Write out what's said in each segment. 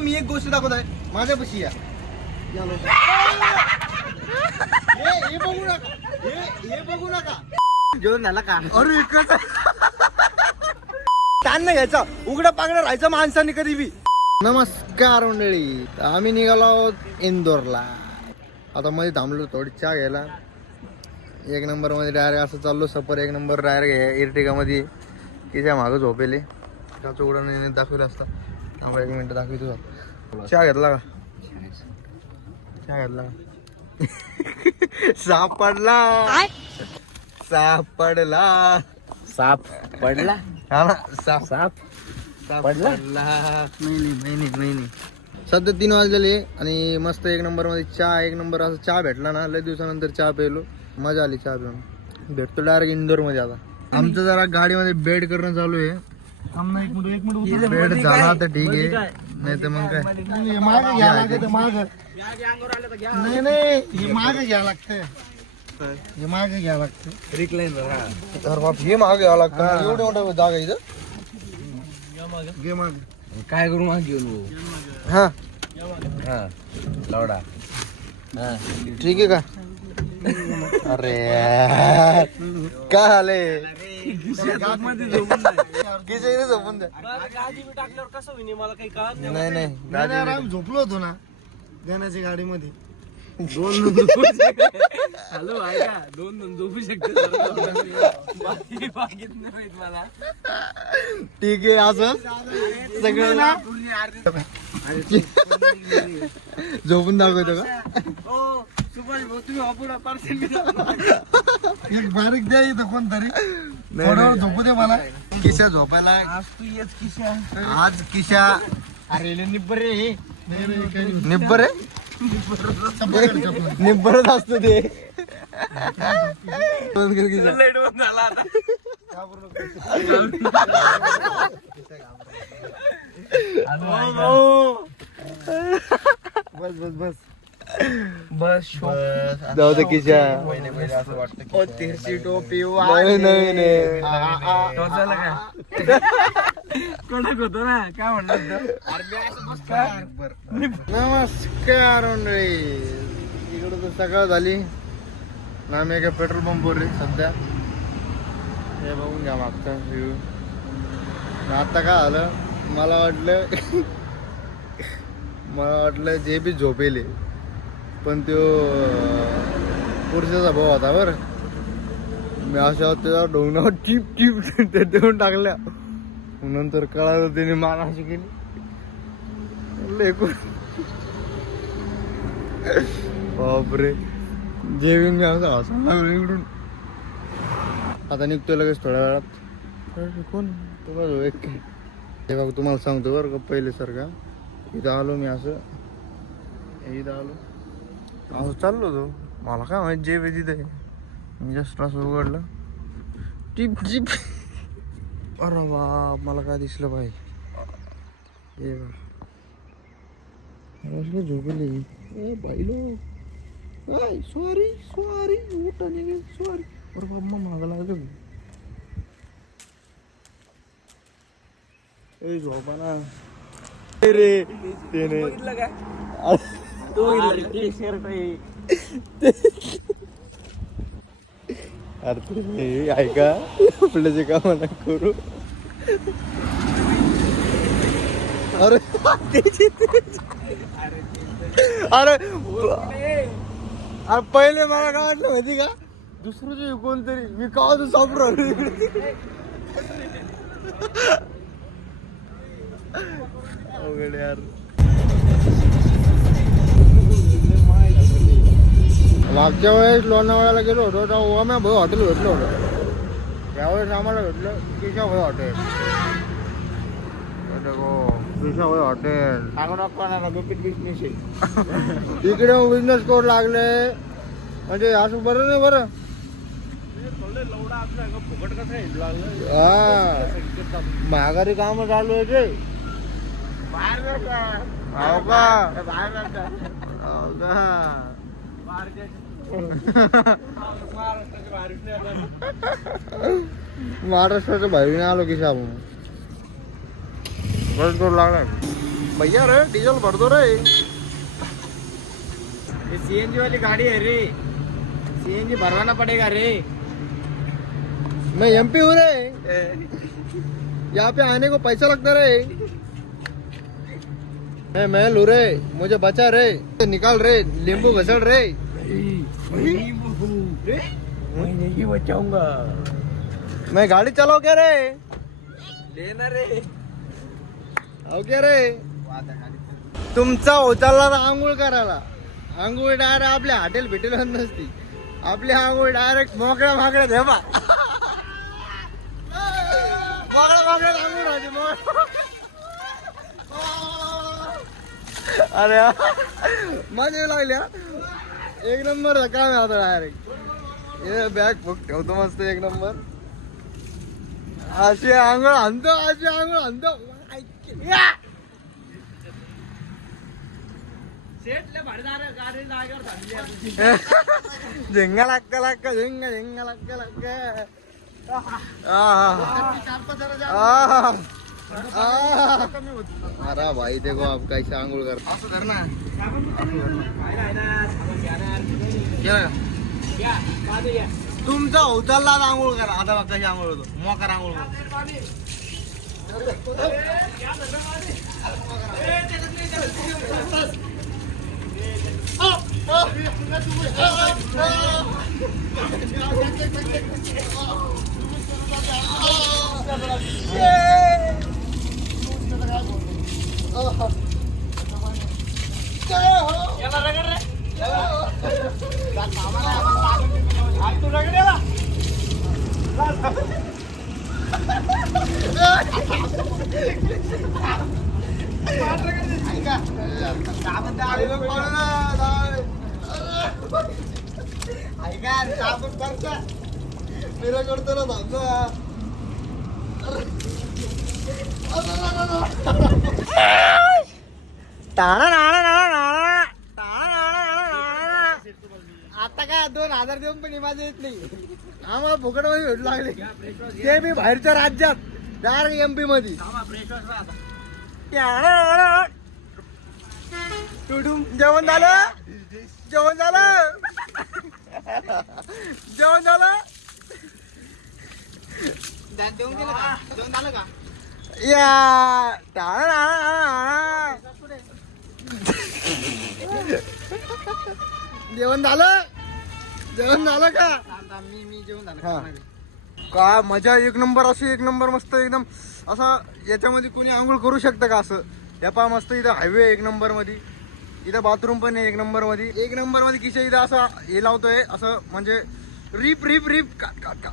मी एक गोष्ट दाखवत आहे माझ्यापाशी या हे बघू नका हे बघू नका जेवण झाला का अरे ताण नाही घ्यायचा उघडा पागडा राहायचं माणसाने कधी बी. नमस्कार मंडळी, आम्ही निघालो आहोत इंदोरला. आता मध्ये थांबलो थोडी चहा घ्यायला. एक नंबर मध्ये डायरेक्ट असं चाललो सफर एक नंबर डायरेक्ट इर्टिगा मध्ये तिच्या मागं झोपेले त्याचं उडण दाखवलं असतं. एक मिनिट दाखवतो. चहा घेतला का? चहा घेतला सापडला सापडला साप पडला हा ना साप साप पडला नाही. सध्या 3 वाजलेले आणि मस्त एक नंबर मध्ये चहा एक नंबर असं चहा भेटला ना. लय दिवसानंतर चहा प्यायलो, मजा आली चहा पिऊन. भेटतो डायरेक्ट इंदोर मध्ये. आता आमचं जरा गाडीमध्ये बेड करणं चालू आहे. बेड झाला तर ठीक आहे, नाही तर मग काय माग घ्या लागत. माग घ्या लागतं, हे माग घ्या लागतं. हे माग घ्यावं लागतं. एवढं मोठं जागा इथं घे माग. काय करू माग घेऊन हा हा लावडा ठीक आहे का? अरे काय आले झोपून द्या. नाही झोपलो होतो ना गाण्याच्या गाडीमध्ये. हॅलो आहे का? 2 झोपू शकते मला. ठीक आहे असं सगळं ना झोपून दाखवतो का? एक बारीक द्या इथं कोणतरी झोपू दे मला. किशा झोपायला आज तू येच किशा. आज किशा अरे निब्बर रे. निब्बर आहे निब्बरच असतो ते. लाईट बंद झाला आता. बस बस बस बस जाऊ दे किशा. तिरशी टोपी नवीन टोचायला काय कडक होतो ना. काय म्हणलं? नमस्कार मंडळी, इकडं तर सकाळ झाली ना. आम्ही एका पेट्रोल पंपवर रे सध्या. हे बघून घ्या मागचा व्ह्यू. आता काय झालं, मला वाटलं जे बी झोपेले पण तो पुरुषाचा भाऊ होता बरं. मी अशा त्याच्यावर ढोंगणावर टिप टिप देऊन टाकल्या. नंतर कळालं त्याने मान अशी केली. बापरे जेवीन मी असं हसायला लागलो इकडून. आता निघतोय लगेच थोड्या वेळात. कोण तुला एक हे बघ तुम्हाला सांगतो बरं का. पहिले सर का इथं आलो मी असं इथं आलो असं चाललो होतो. मला काय माहिती जे बी तिथे मी जस्ट असं उघडलं टिप जिप. अरे वा मला काय दिसलं पाहिजे. हे बघ झोपली बाईलो. सॉरी सॉरी उठा निघे सॉरी. अरे बाबा मागं लागलं झोपा ना रे. त्याने बघितलं काय? तू अरे तुम्ही ऐका आपलं जे काम ना करू. अरे अरे अरे पहिले मला काय वाटलं माहिती का, दुसरं जे कोणतरी मी का सापडू अवघड यार. मागच्या वेळेस लोणावळ्याला गेलो होतो तेव्हा ओम्या भाऊ हॉटेल भेटलं होतं. त्यावेळेस आम्हाला भेटलं केशव भाई हॉटेल. केशव भाई हॉटेल इकडे बिझनेस कोड लागले म्हणजे असं बरं नाही. बरं हा महागारी काम चालू आहे ते. हो का महाराष्ट्राच्या बाहेर आलो की आपण बस करू लागला. भैया रे डीजल भर दो रे. सीएनजी वाली गाड़ी है रे, सीएनजी भरवाना पड़ेगा रे. मैं एमपी हूँ रे, यहाँ पे आने को पैसा लगता रे. मैं लू रे, मुझे बचा रे, निकाल रे, नींबू घसड़ रे. मैं नहीं बचाऊंगा. मैं गाडी चालव क्या रे. लेना रे. हो क्या रे. तुमचा उचलला ना आंघोळ करायला. आंघोळ डायरेक्ट आपल्या हॉटेल भेटेल नसती. आपली आंघोळ डायरेक्ट मोकळ्या मागड्या देवा. मोकळ्या मागड्या आंघोळ राहते अरे मजा येऊ लागल्या. एक नंबर काम आहे आता डायरेक्ट. हे बॅग फुक ठेवतो मस्त एक नंबर. अशी आंघोळ आणतो, अशी आंघोळ आणतो. झिंगा लागका लागका झिंगा झिंगा लागका लागका. अरे भाई देखो आप कैसे आंघोळ करता. असं कर ना. तुमचा उचलला आंघोळ करा. आता बघ कशी आंघोळ होतो. मोकार आंघोळ करतो. मेरा करतो ना दादा. आता काय 2000 देऊन पण माझं येत नाही. आम्हाला फुकट मध्ये भेटू लागले. ते बी बाहेरच्या राज्यात डायरेक्ट एमपी मध्ये. जेवण झालं. जेवण झालं. जेवण झालं. देऊन गेलं का? जेवण झालं का? या जेवण झालं. जेवण झालं का? मी जेवण हा. झालं. का मजा एक नंबर. अशी एक नंबर मस्त एकदम. असं याच्यामध्ये कोणी आंघोळ करू शकतं का असं. या पहा मस्त इथं हायवे एक नंबर मध्ये. इथं बाथरूम पण आहे एक नंबर मध्ये. एक नंबर मध्ये किशा इथं असं हे लावतोय असं म्हणजे रिप रिप रिप का का का.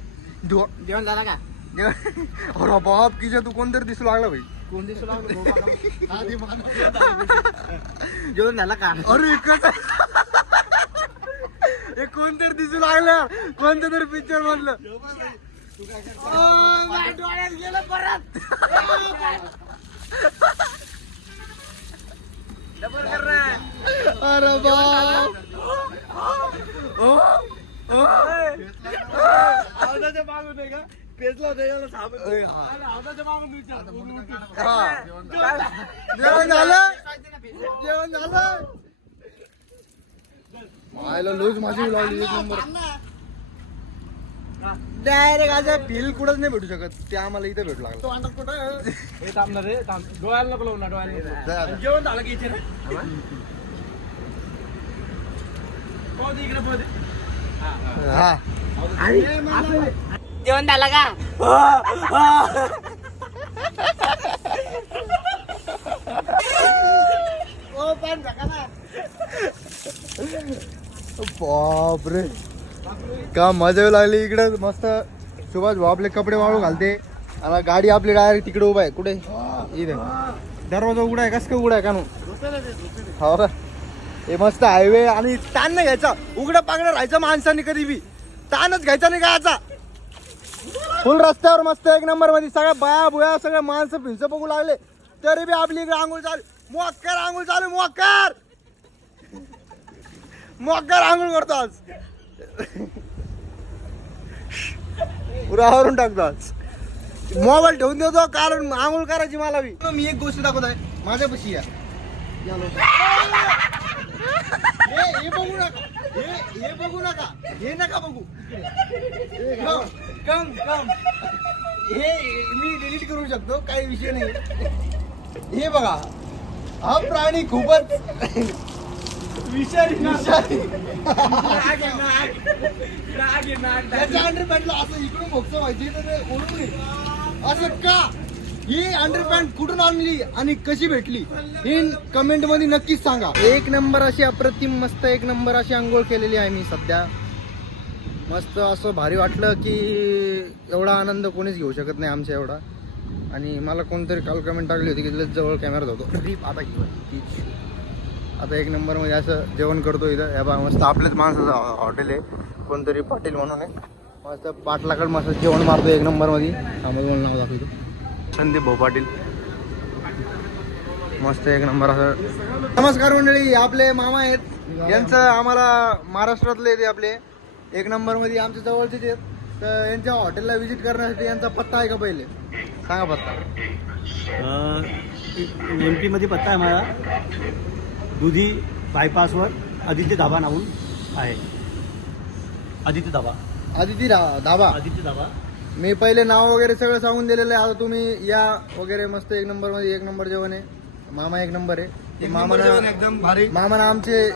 जेवण झालं का? अरे बाप किशा तू कोणतरी दिसू लागला भाई. कोण दिसू लागलं? जेवण झालं का? अरे कसं हे कोणतरी दिसू लागलं. कोणत्या तरी पिक्चर मधलं. डोळ्यात गेलं परत. डबल कर ना. अरे बाप. आवाजाच्या मागून आहे का? पेचला होता याला साबण. आवाजाच्या मागून विचार. जेवण झालं. जेवण झालं. मायला लूज माझी लावली एक नंबर. डायरेक्ट आज फील कुठंच नाही भेटू शकत. ते आम्हाला इथं भेटू लागलं. कुठं हे थांबणार रे. डोळ्याला नको लावू ना. डोळ्याला जेवण झालं की इथे रे. पोहोच इकडे पोहोच. हा. जेवण झालं का? बापरे का मजा येऊ लागली इकडे. मस्त सुभाष भाऊ आपले कपडे वाळू घालते. आणि गाडी आपली डायरेक्ट तिकडे उभा आहे. कुठे इथे दरवाजा उघडा आहे. कसं काय उघडा आहे का नु. हो का. हे मस्त हायवे. आणि ताण नाही घ्यायचा. उघडं पागडं राहायचं माणसाने कधी बी. ताणच घ्यायचा नाही का. फुल रस्त्यावर मस्त एक नंबर मध्ये सगळ्या बाया बुया सगळ्या माणसं भिंच बघू लागले. तरी बी आपली इकडे आंघोळ चालू. मोक्कर आंघोळ चालू. मोक्कर मोक्कर आंघोळ करतो आज. पुरावरून टाकतो आज. मोबाईल ठेवून देतो कारण आंघोळ करायची मला बी. मी एक गोष्ट दाखवत आहे माझ्यापाशी या. हे बघू नका, हे बघू नका, हे नका बघू. कम कम हे मी डिलीट करू शकतो, काही विषय नाही. हे बघा, हा प्राणी खूपच विषारी त्याच्या अंडरपॅन्टला असं इकडून मोक्ष व्हायची तर ते ओढून येईल. असं का? ही अंडरपॅन्ट कुठून आणली आणि कशी भेटली हे कमेंट मध्ये नक्कीच सांगा. एक नंबर अशी अप्रतिम मस्त एक नंबर अशी आंघोळ केलेली आहे मी सध्या. मस्त असं भारी वाटलं की एवढा आनंद कोणीच घेऊ शकत नाही आमच्या एवढा. आणि मला कोणतरी काल कमेंट टाकली होती की तिला जवळ कॅमेरा होतो ट्रीप आता घेऊ. आता एक नंबरमध्ये असं जेवण करतो इथं. या बा मस्त आपल्याच माणसाचं हॉटेल आहे, कोणतरी पाटील म्हणून आहे. मस्त पाटलाकडे मस्त जेवण मारतो एक नंबरमध्ये. त्यामध्ये मला नाव दाखवतो संदीप भाऊ पाटील. मस्त एक नंबर असं. नमस्कार मंडळी, आपले मामा आहेत. यांचं आम्हाला महाराष्ट्रातले ते आपले एक नंबरमध्ये आमच्या जवळचेच आहेत. तर यांच्या हॉटेलला व्हिजिट करण्यासाठी यांचा पत्ता आहे का पहिले सांगा पत्ता. MP मध्ये पत्ता आहे माझा. दुधी बायपासवर आदित्य धाबा नावून आहे. आदित्य धाबा. आदित्य धाबा. मी पहिले नाव वगैरे सगळं सांगून दिलेलं आहे. आता तुम्ही या वगैरे मस्त एक नंबरमध्ये एक नंबर जेवण आहे. मामा एक नंबर आहे. एकदम भारी. मामानं आमचे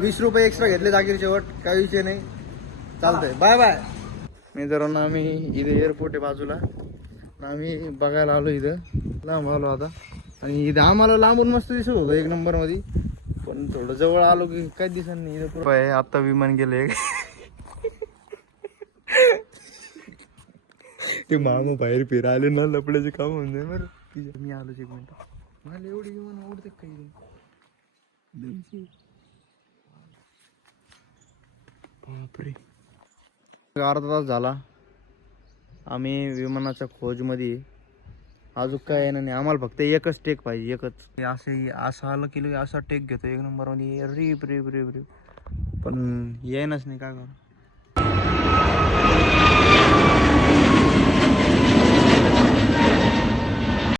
20 रुपये एक्स्ट्रा घेतले जागीर शेवट, काही विषय नाही, चालतंय. Bye bye. मित्रांनो आम्ही इथे एअरपोर्ट आहे बाजूला, आम्ही बघायला आलो इथं. लांब आलो आता आणि इथं आम्हाला लांबून मस्त दिसत होतं एक नंबरमध्ये, पण थोडं जवळ आलो की काही दिसत नाही. इथं आता विमान गेले. ते मामा बाहेर फिरायले ना, लपड्याचे काम होऊन जाईल बरं. मी आलो एक मिनिट. मला एवढी विमान आवडते काही बापरे. अर्धा तास झाला आम्ही विमानाच्या खोजमध्ये. अजून काय येणार नाही आम्हाला, फक्त एकच टेक पाहिजे, एकच. असं आलं की असा टेक घेतो एक नंबरमध्ये. रिप रिप रिप रिप पण येईनच नाही, काय करा.